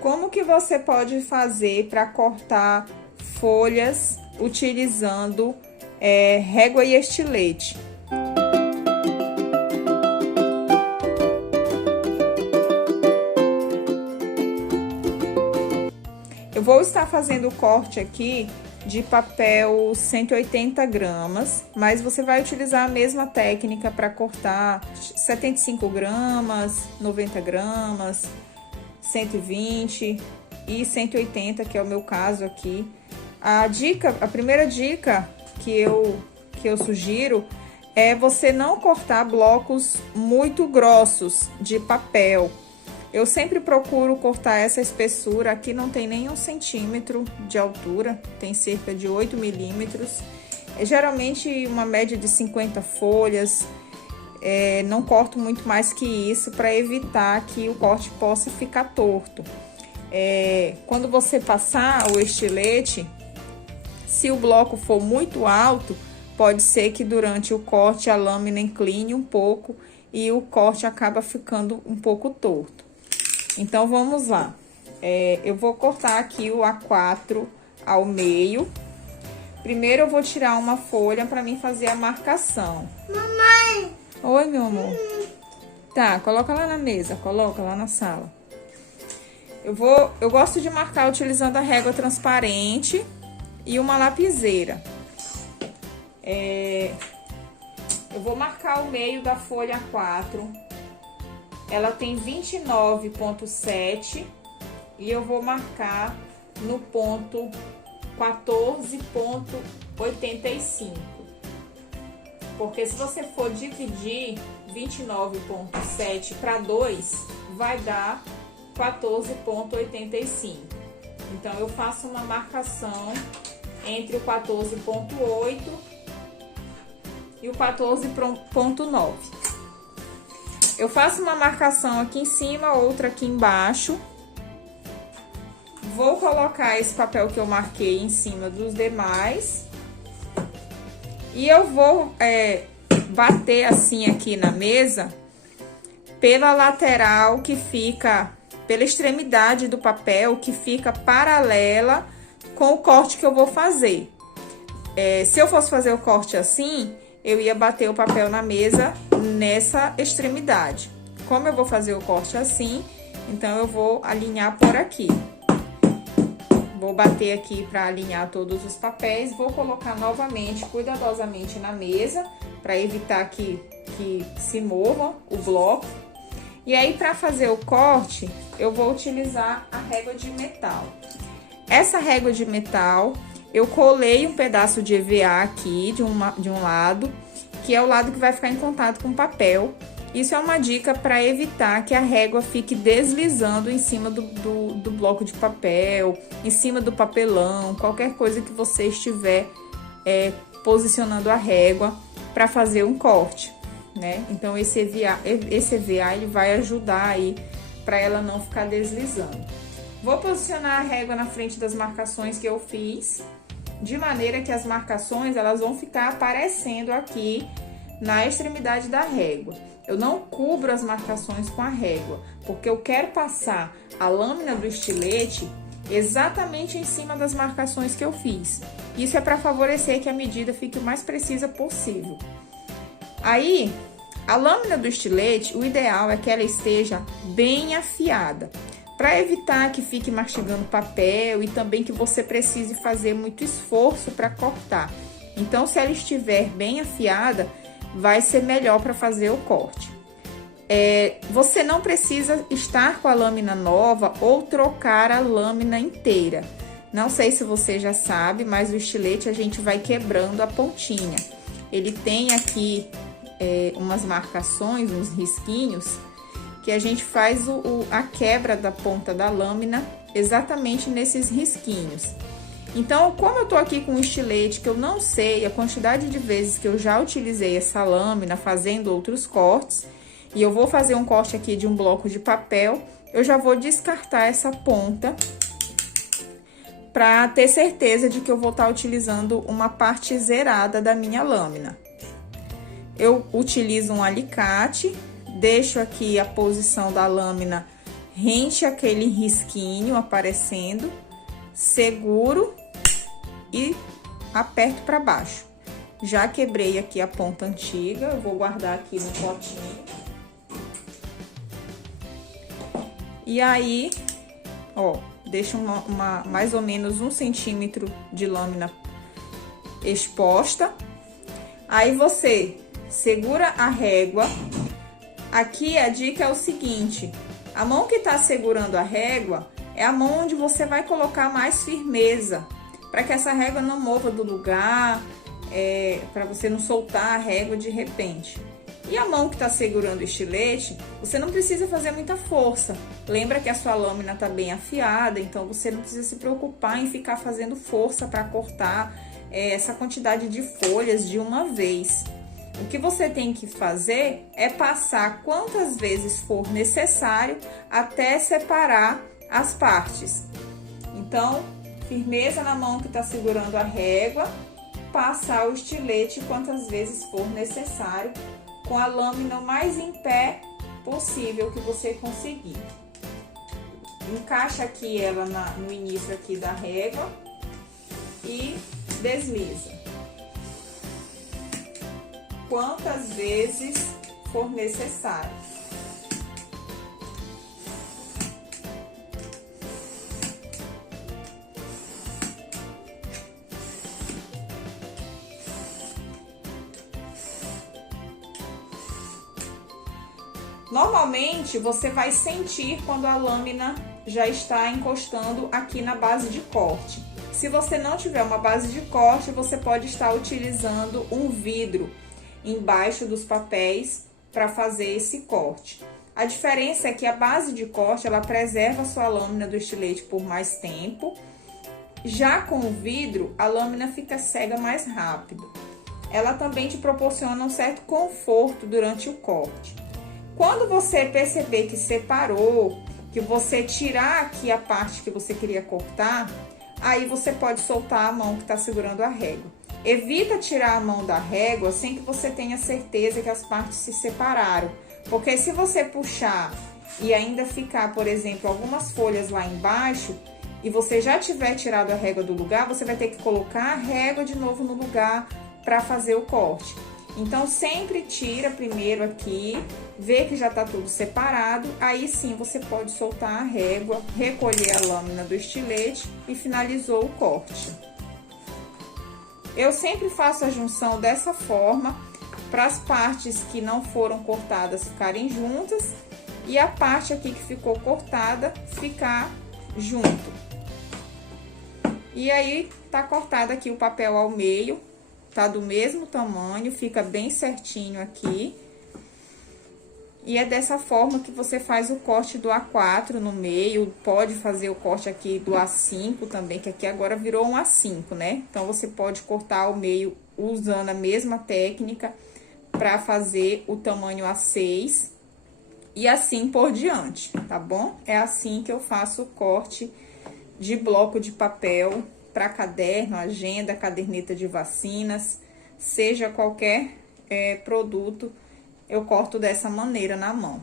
Como que você pode fazer para cortar folhas utilizando régua e estilete? Eu vou estar fazendo o corte aqui de papel 180 gramas, mas você vai utilizar a mesma técnica para cortar 75 gramas, 90 gramas, 120 e 180, que é o meu caso aqui. A primeira dica que eu sugiro é você não cortar blocos muito grossos de papel. Eu sempre procuro cortar essa espessura, aqui não tem nem 1 centímetro de altura, tem cerca de 8 milímetros. É geralmente uma média de 50 folhas, não corto muito mais que isso para evitar que o corte possa ficar torto. Quando você passar o estilete, se o bloco for muito alto, pode ser que durante o corte a lâmina incline um pouco e o corte acaba ficando um pouco torto. Então, vamos lá. Eu vou cortar aqui o A4 ao meio. Primeiro, eu vou tirar uma folha para mim fazer a marcação. Mamãe! Oi, meu amor. Tá, coloca lá na mesa, coloca lá na sala. Eu gosto de marcar utilizando a régua transparente e uma lapiseira. Eu vou marcar o meio da folha A4. Ela tem 29,7 e eu vou marcar no ponto 14,85. Porque se você for dividir 29,7 para 2, vai dar 14,85. Então, eu faço uma marcação entre o 14,8 e o 14,9. Eu faço uma marcação aqui em cima, outra aqui embaixo. Vou colocar esse papel que eu marquei em cima dos demais. E eu vou bater assim aqui na mesa, pela lateral que fica, pela extremidade do papel que fica paralela com o corte que eu vou fazer. Se eu fosse fazer o corte assim, eu ia bater o papel na mesa nessa extremidade. Como eu vou fazer o corte assim, então eu vou alinhar por aqui. Vou bater aqui para alinhar todos os papéis, vou colocar novamente, cuidadosamente na mesa, para evitar que se mova o bloco. E aí, para fazer o corte, eu vou utilizar a régua de metal. Essa régua de metal, eu colei um pedaço de EVA aqui, de um lado, que é o lado que vai ficar em contato com o papel. Isso é uma dica para evitar que a régua fique deslizando em cima do bloco de papel, em cima do papelão, qualquer coisa que você estiver posicionando a régua para fazer um corte, né? Então, esse EVA ele vai ajudar aí para ela não ficar deslizando. Vou posicionar a régua na frente das marcações que eu fiz, de maneira que as marcações elas vão ficar aparecendo aqui na extremidade da régua. Eu não cubro as marcações com a régua, porque eu quero passar a lâmina do estilete exatamente em cima das marcações que eu fiz. Isso é para favorecer que a medida fique o mais precisa possível. Aí, a lâmina do estilete, o ideal é que ela esteja bem afiada, para evitar que fique mastigando papel e também que você precise fazer muito esforço para cortar. Então, se ela estiver bem afiada, vai ser melhor para fazer o corte. Você não precisa estar com a lâmina nova ou trocar a lâmina inteira. Não sei se você já sabe, mas o estilete a gente vai quebrando a pontinha. Ele tem aqui umas marcações, uns risquinhos, que a gente faz a quebra da ponta da lâmina exatamente nesses risquinhos. Então, como eu tô aqui com um estilete que eu não sei a quantidade de vezes que eu já utilizei essa lâmina fazendo outros cortes, e eu vou fazer um corte aqui de um bloco de papel, eu já vou descartar essa ponta para ter certeza de que eu vou estar utilizando uma parte zerada da minha lâmina. Eu utilizo um alicate, deixo aqui a posição da lâmina rente aquele risquinho aparecendo, seguro e aperto para baixo. Já quebrei aqui a ponta antiga, eu vou guardar aqui no potinho. E aí, ó, deixa mais ou menos 1 centímetro de lâmina exposta. Aí você segura a régua. Aqui a dica é o seguinte: a mão que tá segurando a régua é a mão onde você vai colocar mais firmeza, para que essa régua não mova do lugar, para você não soltar a régua de repente. E a mão que tá segurando o estilete, você não precisa fazer muita força. Lembra que a sua lâmina tá bem afiada, então você não precisa se preocupar em ficar fazendo força para cortar essa quantidade de folhas de uma vez. O que você tem que fazer é passar quantas vezes for necessário até separar as partes. Então, firmeza na mão que está segurando a régua, passar o estilete quantas vezes for necessário, com a lâmina o mais em pé possível que você conseguir. Encaixa aqui ela no início aqui da régua e desliza quantas vezes for necessário. Normalmente, você vai sentir quando a lâmina já está encostando aqui na base de corte. Se você não tiver uma base de corte, você pode estar utilizando um vidro embaixo dos papéis para fazer esse corte. A diferença é que a base de corte, ela preserva a sua lâmina do estilete por mais tempo. Já com o vidro, a lâmina fica cega mais rápido. Ela também te proporciona um certo conforto durante o corte. Quando você perceber que separou, que você tirar aqui a parte que você queria cortar, aí você pode soltar a mão que está segurando a régua. Evita tirar a mão da régua sem que você tenha certeza que as partes se separaram. Porque se você puxar e ainda ficar, por exemplo, algumas folhas lá embaixo, e você já tiver tirado a régua do lugar, você vai ter que colocar a régua de novo no lugar para fazer o corte. Então, sempre tira primeiro aqui, vê que já tá tudo separado, aí sim você pode soltar a régua, recolher a lâmina do estilete e finalizou o corte. Eu sempre faço a junção dessa forma, para as partes que não foram cortadas ficarem juntas e a parte aqui que ficou cortada ficar junto. E aí, tá cortado aqui o papel ao meio. Tá do mesmo tamanho, fica bem certinho aqui. E é dessa forma que você faz o corte do A4 no meio. Pode fazer o corte aqui do A5 também, que aqui agora virou um A5, né? Então, você pode cortar ao meio usando a mesma técnica para fazer o tamanho A6 e assim por diante, tá bom? É assim que eu faço o corte de bloco de papel para caderno, agenda, caderneta de vacinas, seja qualquer produto, eu corto dessa maneira na mão.